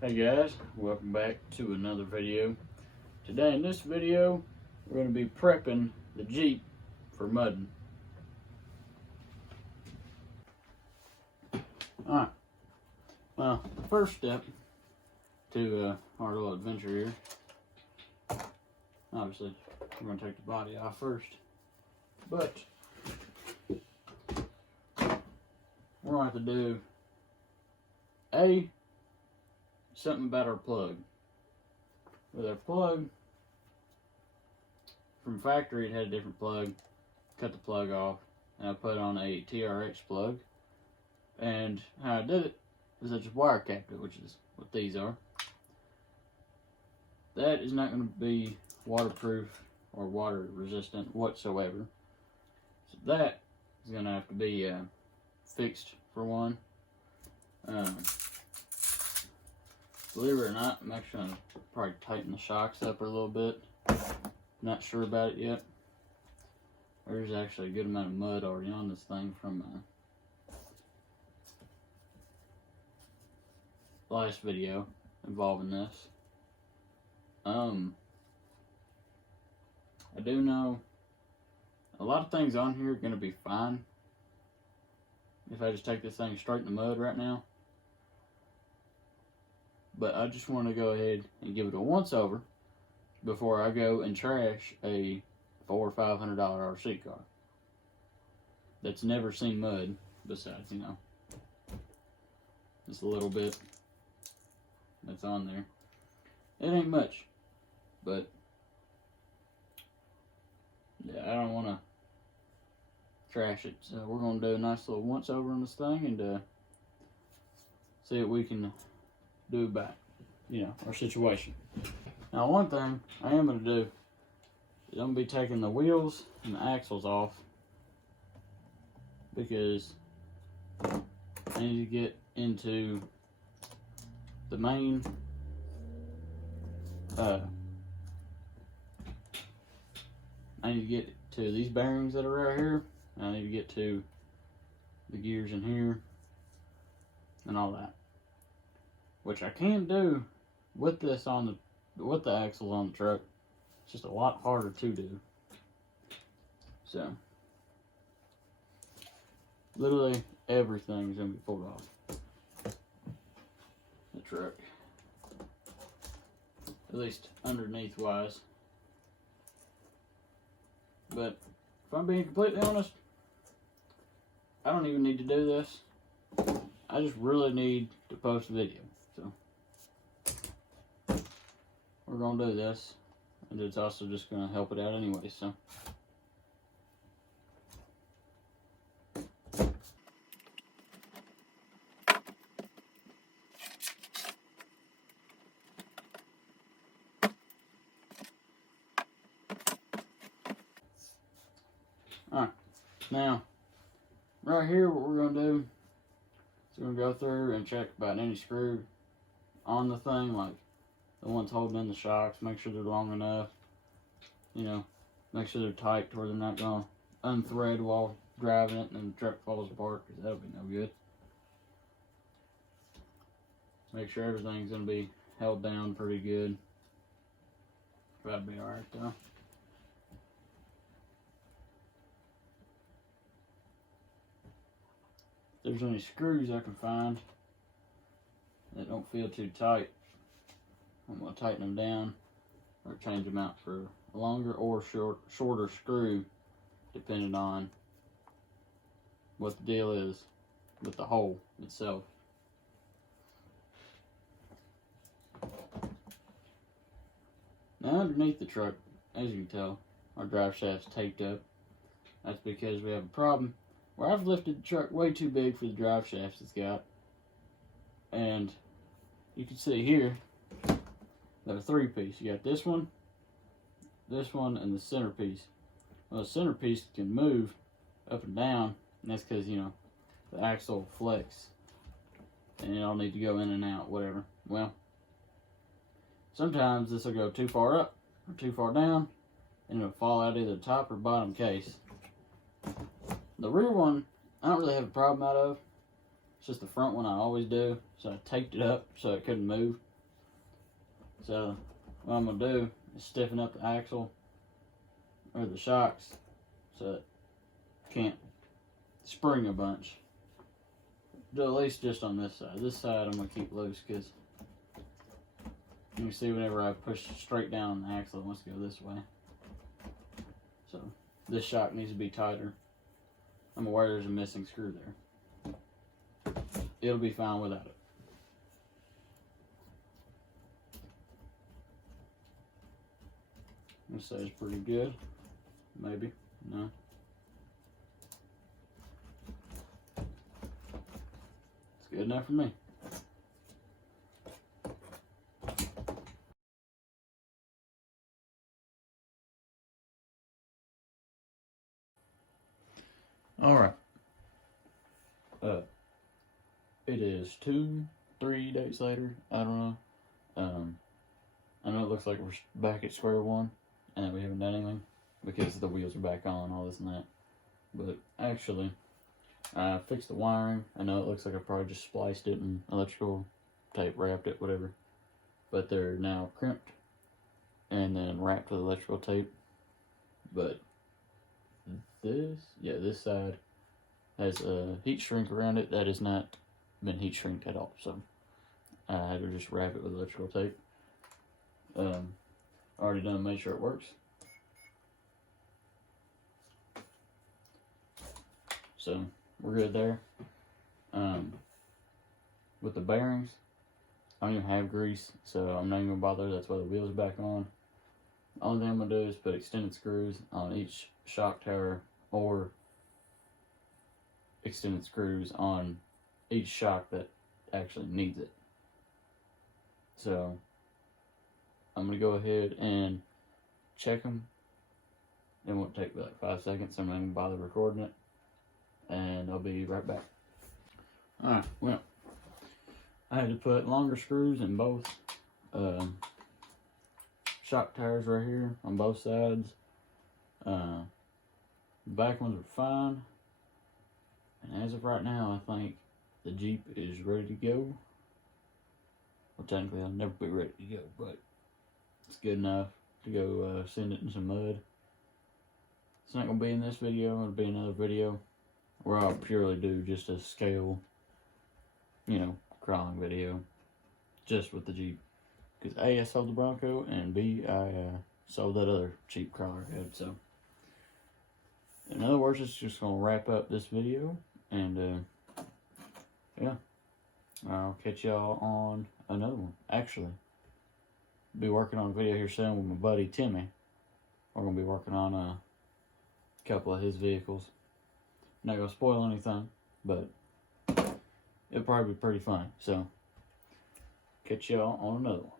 Hey guys, welcome back to another video. Today in this video, we're going to be prepping the Jeep for mudding. Alright, well, the first step to our little adventure here, obviously, we're going to take the body off first, but we're going to have to do something about our plug. With our plug, from factory it had a different plug. Cut the plug off and I put on a TRX plug. And how I did it is I just wire capped it, which is what these are. That is not going to be waterproof or water resistant whatsoever. So that is going to have to be fixed for one. Believe it or not, I'm actually going to probably tighten the shocks up a little bit. Not sure about it yet. There's actually a good amount of mud already on this thing from last video involving this. I do know a lot of things on here are going to be fine if I just take this thing straight in the mud right now. But I just want to go ahead and give it a once over before I go and trash a $400 or $500 RC car that's never seen mud besides, just a little bit that's on there. It ain't much, but yeah, I don't want to trash it. So we're going to do a nice little once over on this thing and see what we can do about, our situation. Now, one thing I am going to do is I'm going to be taking the wheels and the axles off because I need to get into the main I need to get to these bearings that are right here. I need to get to the gears in here and all that, which I can do with this with the axles on the truck. It's just a lot harder to do. So literally everything is gonna be pulled off the truck, at least underneath wise. But if I'm being completely honest, I don't even need to do this. I just really need to post a video. So we're gonna do this, and it's also just gonna help it out anyway. So alright, now right here what we're gonna do is we're gonna go through and check about any screw on the thing, like the ones holding in the shocks, make sure they're long enough, make sure they're tight to where they're not gonna unthread while driving it and then the truck falls apart, because that'll be no good. Make sure everything's gonna be held down pretty good. That'll be alright though. If there's any screws I can find that don't feel too tight, I'm going to tighten them down or change them out for a longer or shorter screw, depending on what the deal is with the hole itself. Now underneath the truck, as you can tell, our drive shaft's taped up. That's because we have a problem where I've lifted the truck way too big for the drive shafts it's got. And you can see here, got a three-piece. You got this one, and the centerpiece. Well, the centerpiece can move up and down, and that's because, the axle flex. And it'll need to go in and out, whatever. Well, sometimes this will go too far up or too far down, and it'll fall out either the top or bottom case. The rear one, I don't really have a problem out of. It's just the front one I always do. So I taped it up so it couldn't move. So what I'm gonna do is stiffen up the axle or the shocks so it can't spring a bunch. Do at least just on this side. This side I'm gonna keep loose because you can see whenever I push straight down on the axle, it wants to go this way. So this shock needs to be tighter. I'm aware there's a missing screw there. It'll be fine without it. This side's pretty good. Maybe. No. It's good enough for me. Alright. It is 2-3 days later. I don't know. I know it looks like we're back at square one and that we haven't done anything because the wheels are back on, all this and that. But actually, I fixed the wiring. I know it looks like I probably just spliced it and electrical tape wrapped it, whatever. But they're now crimped and then wrapped with electrical tape. But this side has a heat shrink around it that has not been heat shrinked at all. So I had to just wrap it with electrical tape. Already done, made sure it works. So we're good there. With the bearings, I don't even have grease, so I'm not even gonna bother. That's why the wheels are back on. The only thing I'm gonna do is put extended screws on each shock tower or extended screws on each shock that actually needs it. So I'm gonna go ahead and check them. It won't take like 5 seconds. I'm not gonna bother recording it, and I'll be right back. Alright, well, I had to put longer screws in both shock tires right here on both sides. The back ones are fine, and as of right now, I think the Jeep is ready to go. Well, technically, I'll never be ready to go, but it's good enough to go send it in some mud. It's not going to be in this video. It'll be another video where I'll purely do just a scale, crawling video just with the Jeep. Because A, I sold the Bronco, and B, I sold that other cheap crawler I had. So, in other words, it's just going to wrap up this video. And, yeah. I'll catch y'all on another one. Actually, be working on a video here soon with my buddy Timmy. We're going to be working on a couple of his vehicles. Not going to spoil anything, but it'll probably be pretty fun. So, catch y'all on another one.